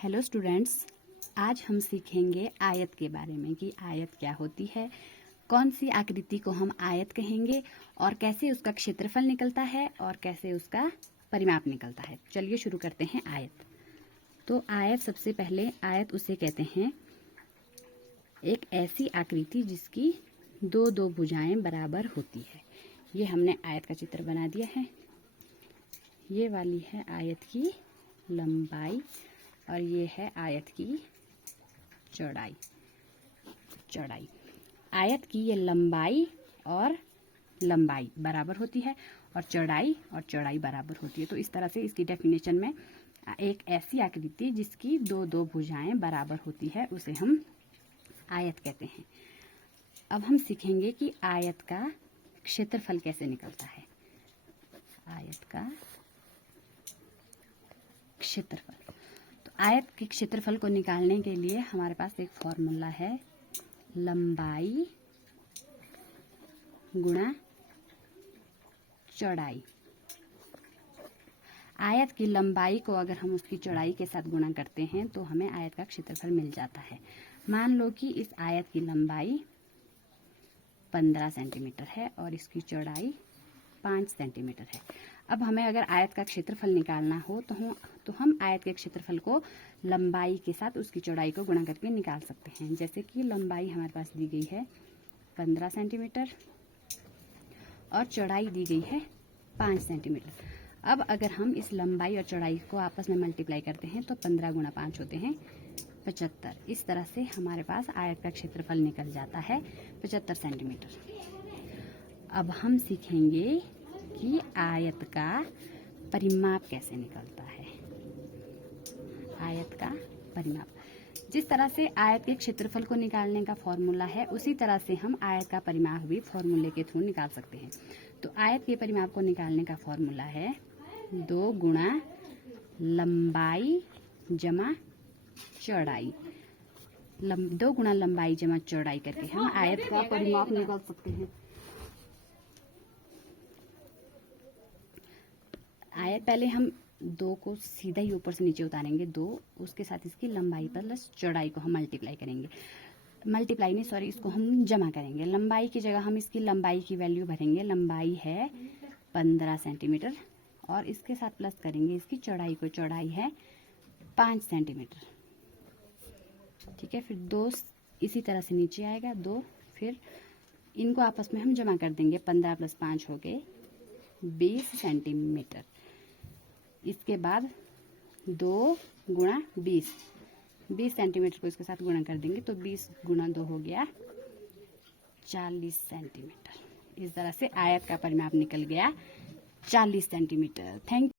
Hello students, आज हम सीखेंगे आयत के बारे में कि आयत क्या होती है, कौन सी आकृति को हम आयत कहेंगे और कैसे उसका क्षेत्रफल निकलता है और कैसे उसका परिमाप निकलता है। चलिए शुरू करते हैं आयत। तो आयत, सबसे पहले आयत उसे कहते हैं एक ऐसी आकृति जिसकी दो दो भुजाएं बराबर होती है। ये हमने आयत का चित्र बना दिया है। ये वाली है आयत की लंबाई और ये है आयत की चौड़ाई। आयत की ये लंबाई और लंबाई बराबर होती है और चौड़ाई बराबर होती है। तो इस तरह से इसकी डेफिनेशन में एक ऐसी आकृति जिसकी दो दो भुजाएं बराबर होती है उसे हम आयत कहते हैं। अब हम सीखेंगे कि आयत का क्षेत्रफल कैसे निकलता है। आयत का क्षेत्रफल, तो आयत के क्षेत्रफल को निकालने के लिए हमारे पास एक फॉर्मूला है, लंबाई गुणा चौड़ाई। आयत की लंबाई को अगर हम उसकी चौड़ाई के साथ गुणा करते हैं तो हमें आयत का क्षेत्रफल मिल जाता है। मान लो कि इस आयत की लंबाई 15 सेंटीमीटर है और इसकी चौड़ाई 5 सेंटीमीटर है। अब हमें अगर आयत का क्षेत्रफल निकालना हो तो हम आयत के क्षेत्रफल को लंबाई के साथ उसकी चौड़ाई को गुणा करके निकाल सकते हैं। जैसे कि लंबाई हमारे पास दी गई है 15 सेंटीमीटर और चौड़ाई दी गई है 5 सेंटीमीटर। अब अगर हम इस लंबाई और चौड़ाई को आपस में मल्टीप्लाई करते हैं तो 15 गुणा 5 होते हैं 75। इस तरह से हमारे पास आयत का क्षेत्रफल निकल जाता है 75 सेंटीमीटर। अब हम सीखेंगे कि आयत का परिमाप कैसे निकलता है। आयत का परिमाप, जिस तरह से आयत के क्षेत्रफल को निकालने का फॉर्मूला है उसी तरह से हम आयत का परिमाप भी फॉर्मूले के थ्रू निकाल सकते हैं। तो आयत के परिमाप को निकालने का फॉर्मूला है 2 गुणा लंबाई जमा चौड़ाई। 2 गुणा लंबाई जमा चौड़ाई करके हम आयत का परिमाप निकाल सकते हैं। आयत, पहले हम 2 को सीधा ही ऊपर से नीचे उतारेंगे, 2, उसके साथ इसकी लंबाई प्लस चौड़ाई को हम मल्टीप्लाई करेंगे। इसको हम जमा करेंगे। लंबाई की जगह हम इसकी लंबाई की वैल्यू भरेंगे। लंबाई है 15 सेंटीमीटर और इसके साथ प्लस करेंगे इसकी चौड़ाई को। चौड़ाई है 5 सेंटीमीटर। ठीक है, फिर 2 इसी तरह से नीचे आएगा 2, फिर इनको आपस में हम जमा कर देंगे। 15 + 5 हो गए 20 सेंटीमीटर। इसके बाद 2 गुणा 20 सेंटीमीटर को इसके साथ गुणा कर देंगे तो 20 गुणा 2 हो गया 40 सेंटीमीटर। इस तरह से आयत का परिमाप निकल गया 40 सेंटीमीटर। थैंक